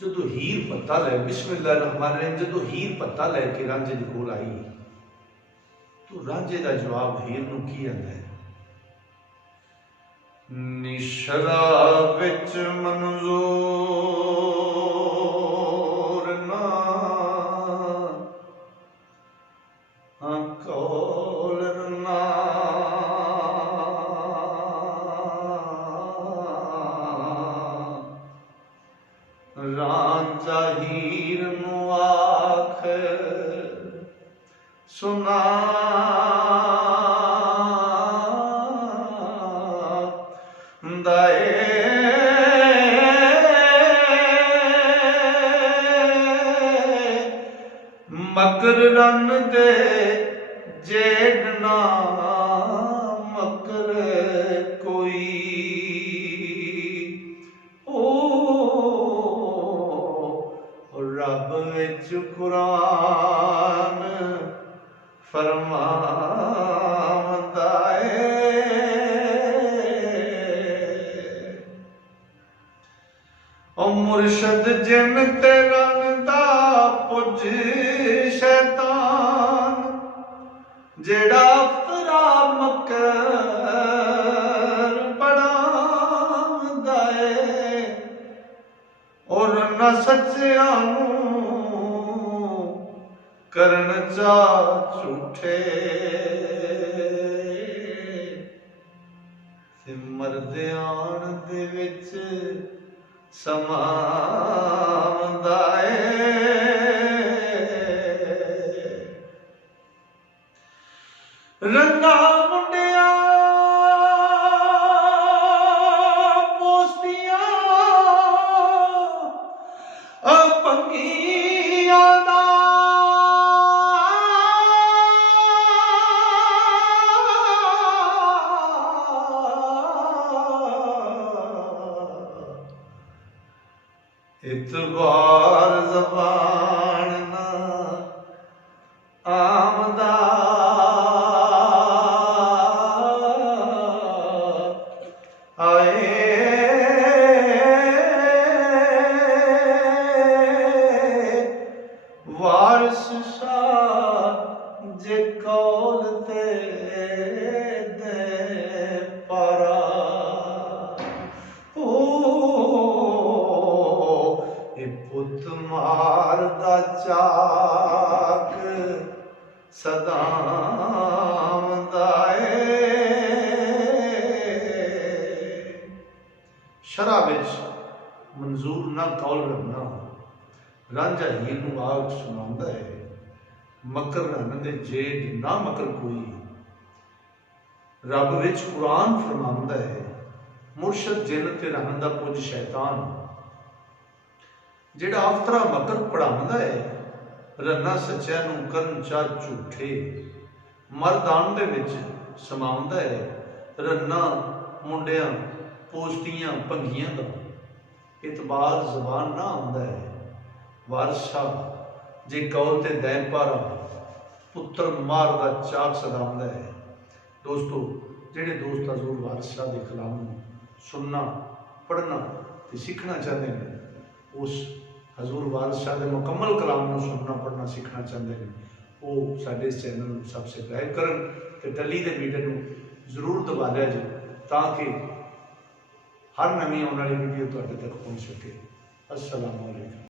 जदों हीर पत्ता लै बिस्मिल्लाह रहमान रहीम जदों हीर पत्ता लैके रांझे दे कोल आई तो रांझे दा जवाब हीर नूं की आंदा है, निशरा विच मंजूर ना कौल ना रांझा हीर नूं आख सुना दाए मकर रन दे जेड़ना मकर कोई ओ रब विच कुरान फरमांदा है, ओ मुर्शद जिन ते रंदा पुज शैतान जेड़ा अफ्तरा मकर पढ़ांदा है, और न सच्चियां नूं करन चा झूठे ते मर्दियान दे विच समांदा है। रन्ना मुंडिया पोस्तियां पंगियां दा इतबार ज़बान ना आमदा आए वारिस शाह जे कौल ते दे पारा पुत मार दा चाक सदामदा है। शरा विच मंजूर ना कौल रखना रांझा हीर नूं आग सुनांदा है, मकर रन दे जेड़ ना मकर कोई रब विच कुरान फरमांदा है, मुर्शद जिन ते रन दा पुज शैतान जेड़ा अफ्तरा मकर पढ़ांदा है, रन्ना सच्चियां नूं करन चा झूठे मर्दान दे विच समांदा है, रन्ना मुंडियां पोस्तियां भंगियां दा इतबार ज़बान ना आंदा है। वारिस शाह जे कौल ते दै पारा पुत्र मार दा चाक सदांदा है। दोस्तों जेड़े दोस्त हजूर वारिस शाह दे कलाम नूं सुनना पढ़ना ते सीखना चाहते हैं, उस हजूर वारिस शाह के मुकम्मल कलाम नूं सुनना पढ़ना सीखना चाहते हैं, वो साडे इस चैनल नूं सबसक्राइब करन ते टली दे मीटर नूं जरूर दबा लिया जी ताकि हर नवीं आने वाली वीडियो तुहाडे तक पहुँच सके। अस्सलाम वालेकुम।